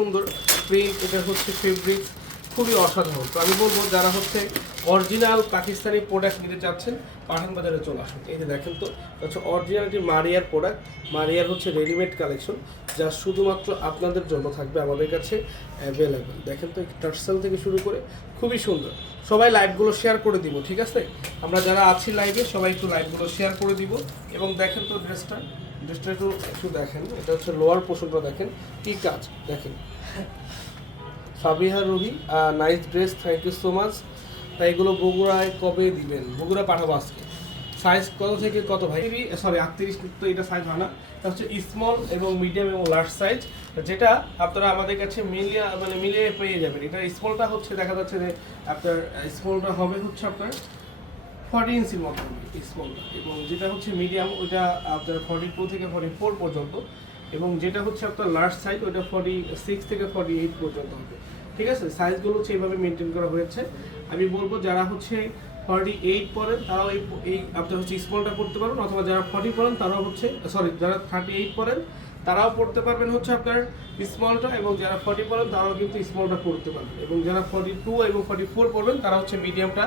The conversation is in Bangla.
সুন্দর প্রিন্ট, এটা হচ্ছে ফেব্রিক, খুবই অসাধারণ। তো আমি বলবো যারা হচ্ছে অরিজিনাল পাকিস্তানি প্রোডাক্ট নিতে চাচ্ছেন পাঠান বাজারে চলে আসুন। এই যে দেখেন তো হচ্ছে অরিজিনালিটি মারিয়ার প্রোডাক্ট, মারিয়ার হচ্ছে রেডিমেড কালেকশন যা শুধুমাত্র আপনাদের জন্য থাকবে আমাদের কাছে অ্যাভেলেবেল। দেখেন তো টার্সেল থেকে শুরু করে খুবই সুন্দর। সবাই লাইভগুলো শেয়ার করে দিব, ঠিক আছে? আমরা যারা আছি লাইভে সবাই একটু লাইভগুলো শেয়ার করে দিব। এবং দেখেন তো ড্রেসটা একটু একটু দেখেন, এটা হচ্ছে লোয়ার পোর্শনটা দেখেন কি কাজ দেখেন। Sabiha Ruhi, nice dress, thank you so much. তাই এগুলো বগুড়ায় কবে দিবেন? বগুড়া পাঠাবো আজকে। সাইজ কত থেকে কত ভাই? সরি 38, তো এটা সাইজ হয় না, এটা হচ্ছে স্মল এবং মিডিয়াম এবং লার্জ সাইজ, যেটা আপনারা আমাদের কাছে মিলিয়ে পেয়ে যাবেন। এটা স্মলটা হচ্ছে দেখা যাচ্ছে যে আপনার স্মলটা হবে হচ্ছে আপনার 40 ইঞ্চির মতো হবে স্মলটা, এবং যেটা হচ্ছে মিডিয়াম ওইটা আপনার 42 থেকে 44 পর্যন্ত, এবং যেটা হচ্ছে আপনার লার্জ সাইজ ওইটা 46 থেকে 48 পর্যন্ত হবে। ঠিক আছে, সাইজগুলো হচ্ছে এইভাবে মেনটেন করা হয়েছে। আমি বলবো যারা হচ্ছে 48 পরেন তারাও এই আপনার হচ্ছে স্মলটা পড়তে পারবেন, অথবা যারা 40 পরেন তারাও হচ্ছে যারা 38 পরেন তারাও পড়তে পারবেন হচ্ছে আপনার স্মলটা, এবং যারা 40 পড়েন তারাও কিন্তু স্মলটা পড়তে পারবেন, এবং যারা 42 এবং 44 পড়বেন তারা হচ্ছে মিডিয়ামটা